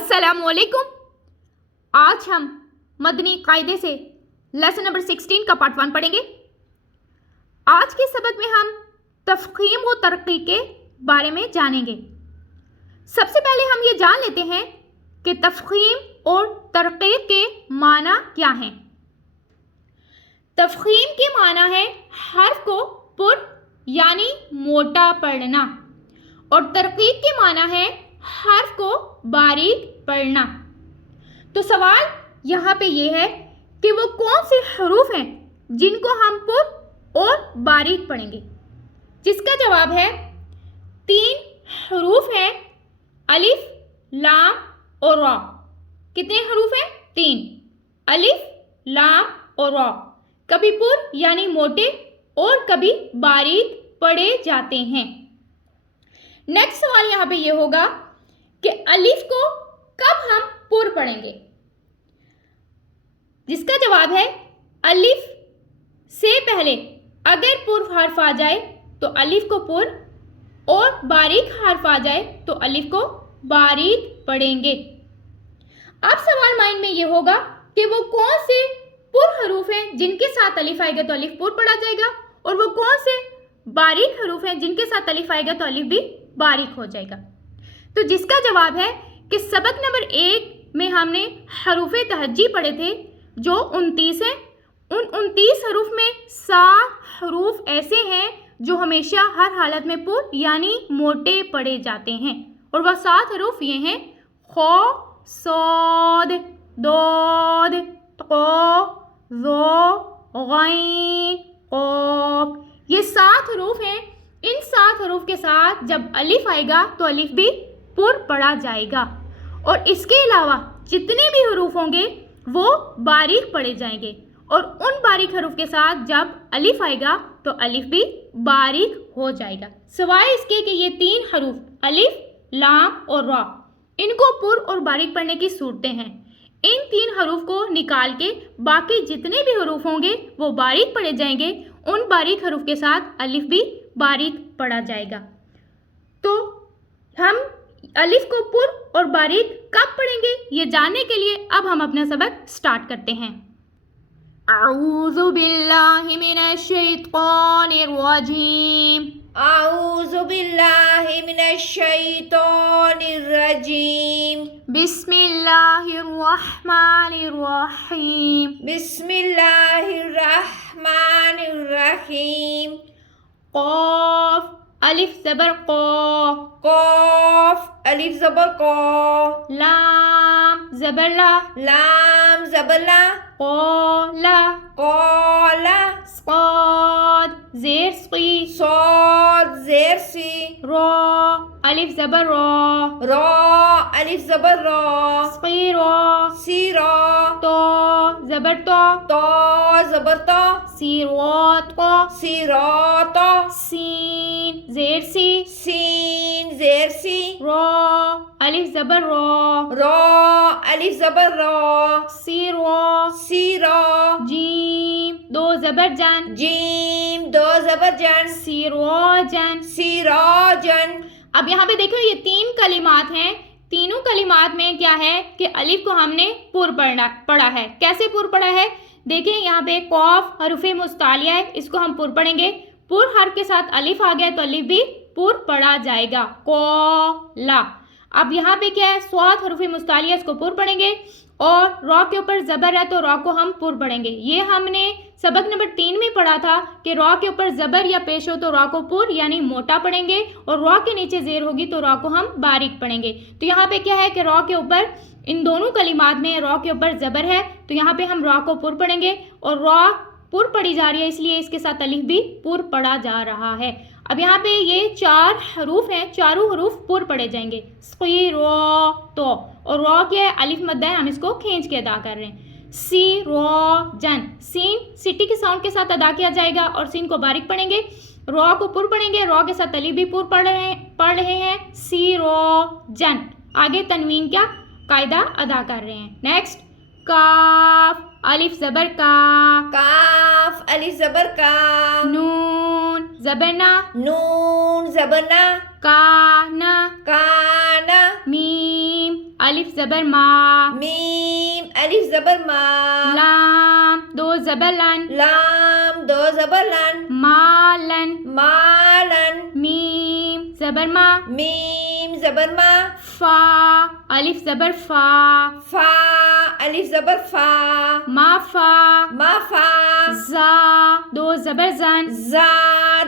अस्सलामु अलैकुम। आज हम मदनी कायदे से लेसन नंबर 16 का पार्ट 1 पढ़ेंगे। आज के सबक में हम तफखीम व तरक्की के बारे में जानेंगे। सबसे पहले हम ये जान लेते हैं कि तफखीम और तरक्की के माना क्या हैं। तफखीम के माना है हर्फ को पुर यानी मोटा पढ़ना, और तरक्की के माना है हर्फ को बारीक पढ़ना। तो सवाल यहाँ पे ये है कि वो कौन से हरूफ हैं जिनको हम पुर और बारीक पढ़ेंगे, जिसका जवाब है 3 हरूफ हैं, अलिफ, लाम और रा। कितने हरूफ हैं? 3, अलिफ, लाम और रा। कभी पुर यानी मोटे और कभी बारीक पढ़े जाते हैं। नेक्स्ट सवाल यहाँ पे ये होगा कि अलिफ को कब हम पुर पढ़ेंगे, जिसका जवाब है अलिफ से पहले अगर पुर हर्फ आ जाए तो अलिफ को पुर, और बारीक हर्फ आ जाए तो अलिफ को बारीक पढ़ेंगे। अब सवाल माइंड में ये होगा कि वो कौन से पुर हरूफ हैं जिनके साथ अलिफ आएगा तो अलिफ पुर पढ़ा जाएगा, और वो कौन से बारीक हरूफ हैं जिनके साथ अलिफ आएगा तो अलिफ भी बारीक हो जाएगा। तो जिसका जवाब है कि सबक नंबर 1 में हमने हरूफ तहज्जी पढ़े थे जो 29 हैं। उन 29 हरूफ में 7 हरूफ ऐसे हैं जो हमेशा हर हालत में पुर यानी मोटे पढ़े जाते हैं, और वह 7 हरूफ ये हैं खो, सौद, दोद, तो, ज़ो, गैन, क़ाफ। ये 7 हरूफ हैं। इन 7 हरूफ के साथ जब अलिफ आएगा तो अलिफ भी पुर पढ़ा जाएगा, और इसके अलावा जितने भी हरूफ होंगे वो बारीक पढ़े जाएंगे, और उन बारीक हरूफ के साथ जब अलिफ आएगा तो अलिफ भी बारीक हो जाएगा, सिवाय इसके कि ये 3 हरूफ अलिफ, लाम और रा, इनको पुर और बारीक पढ़ने की सूरतें हैं। इन 3 हरूफ को निकाल के बाकी जितने भी हरूफ होंगे वो बारीक पढ़े जाएंगे, उन बारीक हरूफ के साथ अलिफ भी बारीक पढ़ा जाएगा। तो हम अलिफ को पुर और बारीक कब पढ़ेंगे ये जानने के लिए अब हम अपना सबक स्टार्ट करते हैं। अऊज़ु बिल्लाहि मिनश शैतानिर रजीम। अऊज़ु बिल्लाहि मिनश शैतानिर रजीम। बिस्मिल्लाहिर रहमानिर रहीम। बिस्मिल्लाहिर रहमानिर रहीम। क़ाफ अलिफ ज़बर क़ा, क़ाफ अलिफ ज़बर क़ा। लाम ज़बर ला, लाम ज़बर ला। क़ाला, क़ाला। साद ज़ेर सी, साद ज़ेर सी। रा अलिफ ज़बर रा, रा अलिफ ज़बर रा। सीरा, सीरा। तो ज़बर तो, तो ज़बर तो। सीरात को, सीरात। सीन ज़ेर सी, सीन ज़ेर सी। रा अलिफ ज़बर रा, रा अलिफ ज़बर रा। सीरा, सीरा। जीम 2 ज़बर जान, जीम 2 ज़बर जन। सीरोजन। सीराजन। अब यहाँ पे देखो ये 3 कलिमात हैं। तीनों कलिमात में क्या है कि अलिफ को हमने पुर पढ़ा है। कैसे पुर पढ़ा है? देखिए यहाँ पे कौफ हरुफे मुस्तालिया है, इसको हम पुर पढ़ेंगे। पुर हर्फ के साथ अलिफ आ गया तो अलिफ भी पुर पढ़ा जाएगा, क़ाला। अब यहाँ पे क्या है? स्वाद हरुफे मुस्तालिया, इसको पुर पढ़ेंगे, और रॉ के ऊपर ज़बर है तो रॉ को हम पुर पढ़ेंगे। ये हमने सबक नंबर 3 में पढ़ा था कि रॉ के ऊपर ज़बर या पेश हो तो रॉ को पुर यानी मोटा पढ़ेंगे, और रॉ के नीचे ज़ेर होगी तो रॉ को हम बारीक पढ़ेंगे। तो यहाँ पे क्या है कि रॉ के ऊपर इन दोनों कलिमात में रॉ के ऊपर ज़बर है तो यहाँ पे हम रॉ को पुर पढ़ेंगे, और रॉ पुर पढ़ी जा रही है इसलिए इसके साथ अलिफ भी पुर पढ़ा जा रहा है। अब यहाँ पे ये 4 हरूफ हैं, चारों हरूफ पुर पढ़े जाएंगे। सी रो तो, और रॉ क्या है? अलिफ मद्दा है, हम इसको खींच के अदा कर रहे हैं। सी रो जन, सीन सिटी के साउंड के साथ अदा किया जाएगा और सीन को बारीक पढ़ेंगे। रॉ को पुर पढ़ेंगे, रॉ के साथ अलिफ भी पुर पढ़ रहे हैं। सी रो जन। आगे तनवीन क्या कायदा अदा कर रहे हैं। नेक्स्ट काफ अलिफ ज़बर का, काफ अलिफ ज़बर का। नून ज़बर ना, नून ज़बर ना। काना, काना। मीम الف زبر ما میم الف زبر ما لام دو زبر لن لام دو زبر لن مالن مالن میم زبر ما میم زبر ما فا الف زبر فا فا الف زبر فا ما فا ما فا زا دو زبر زن زا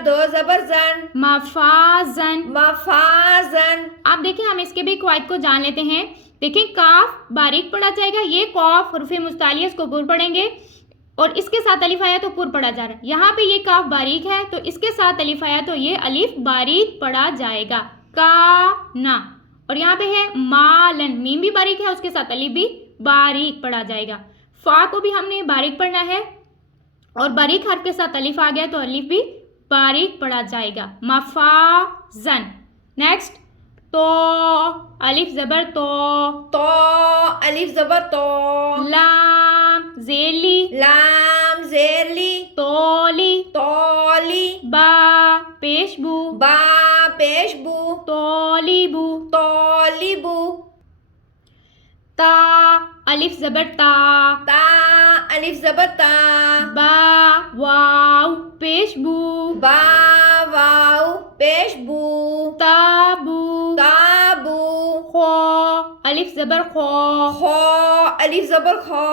دو زبر زن مفازن مفازن آپ دیکھیں ہم اس کے بھی قواعد کو جان لیتے ہیں. دیکھیں کاف باریک پڑھا جائے گا, یہ قاف حروف مستعلیہ اس کو پر پڑھیں گے اور اس کے ساتھ الف آیا تو پر پڑھا جا رہا ہے. یہاں پہ یہ کاف باریک ہے تو اس کے ساتھ الف آیا تو یہ الف باریک پڑھا جائے گا کا نا. اور یہاں پہ ہے مالن, میم بھی باریک ہے, اس کے ساتھ الف بھی باریک پڑھا جائے گا. فا کو بھی ہم نے باریک پڑھنا ہے اور باریک حرف کے ساتھ الف آ گیا تو الف بھی باریک پڑھا جائے گا. مفازن. نیکسٹ تو الف زبر تو تو الف زبر تو لام زیلی لام زیرلی تولی تولی با پیش بو با پیش بو تولی بو تولی بو تا الف زبر تا تا الف زبر تا با واو پیش بو با واو پیش بو تابو تابو خو الف زبر خو خو الف زبر خو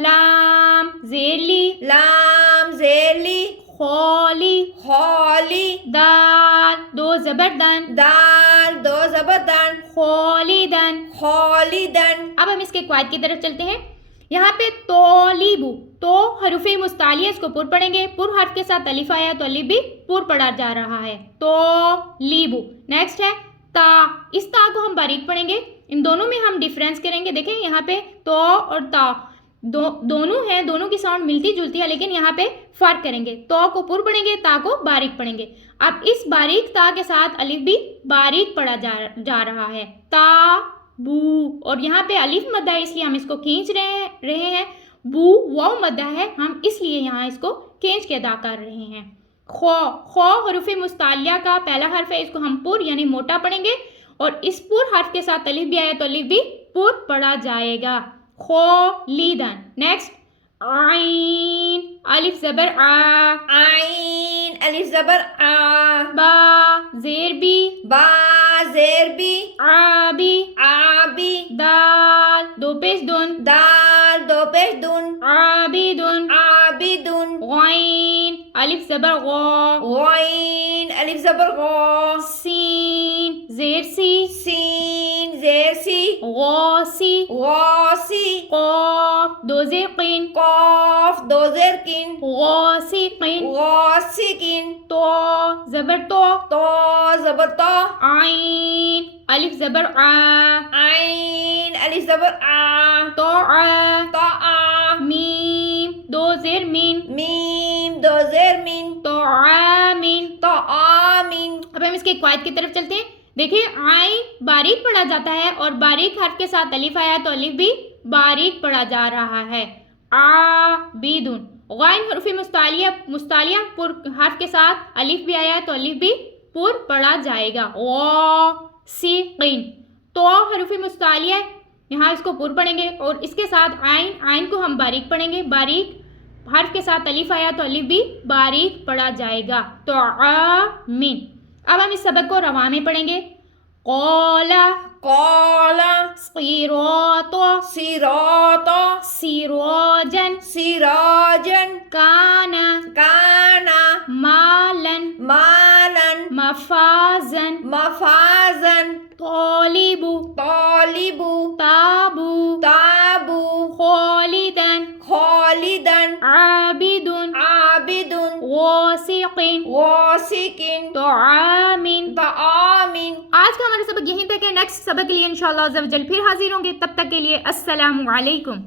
لام زیلی لام زیرلی خولی خولی دال دو زبر دن دال دو زبر دن خولی دن. خولی دن. اب ہم اس کے قواعد کی طرف چلتے ہیں. یہاں پہ تولیبو تو حروف مستعلیہ اس کو پر پڑھیں گے, پر حرف کے ساتھ الف آیا تو الف بھی پر پڑھا جا رہا ہے تولیبو. نیکسٹ ہے تا, اس تا کو ہم باریک پڑھیں گے, ان دونوں میں ہم ڈیفرنس کریں گے. دیکھیں یہاں پہ تو اور تا دونوں ہیں, دونوں کی ساؤنڈ ملتی جلتی ہے لیکن یہاں پہ فرق کریں گے. تو کو پر پڑھیں گے, تا کو باریک پڑھیں گے. اب اس باریک تا کے ساتھ الف بھی باریک پڑھا جا رہا ہے تا بو, اور یہاں پہ الف مدہ ہے اس لیے ہم اس کو کھینچ رہے ہیں. بو واو مدہ ہے, ہم اس لیے یہاں اس کو کھینچ کے ادا کر رہے ہیں. خو خو حروف مستعلیہ کا پہلا حرف ہے, اس کو ہم پر یعنی موٹا پڑھیں گے اور اس پر حرف کے ساتھ الف بھی آیا تو الف بھی پر پڑھا جائے گا. خولیدن. نیکسٹ عین الف زبر آ عین الف زبر آ با زیر بی با زیر بی آبی آبی دال دو پیش دون دال دو پیش دون آبی دون آبی دون غین الف زبر غو غین الف زبر غو سین زیر سی سین زیر سی غوسی غوسی قاف دو زیر قین قاف دو زیر کین غوسی قین غوسی کین تو زبر تو تو زبر تو عین الف زبر آ عین الف زبر آ تو آ تو آ میم دو زیر مین میم دو زیر مین تو آمین. تو آمین. اب ہم اس کے قواعد کی طرف چلتے ہیں. دیکھیں عین باریک پڑھا جاتا ہے اور باریک حرف کے ساتھ الف آیا تو الف بھی باریک پڑھا جا رہا ہے. عابدون. غین حروف مستعلیہ پر حرف کے ساتھ الف بھی آیا تو الف بھی پر پڑھا جائے گا. غاسقین. تو حروف مستعلیہ یہاں اس کو پر پڑھیں گے اور اس کے ساتھ عین کو ہم باریک پڑھیں گے. باریک حرف کے ساتھ الف آیا تو الف بھی باریک پڑھا جائے گا. تو آمین. اب ہم اس سبق کو رواں میں پڑھیں گے. قولا قولا صراط صراط سراجن سراجن کانا کانا مالن مالن مفازن مفازن طالبو طالبو تابو تابو خالدن خالدن عابدن عابدن غاسقین غاسقین طعامین. طعامین. آج کا ہمارا سبق یہیں تک ہے. نیکسٹ سبق کے لیے انشاءاللہ عز و جل پھر حاضر ہوں گے. تب تک کے لیے السلام علیکم.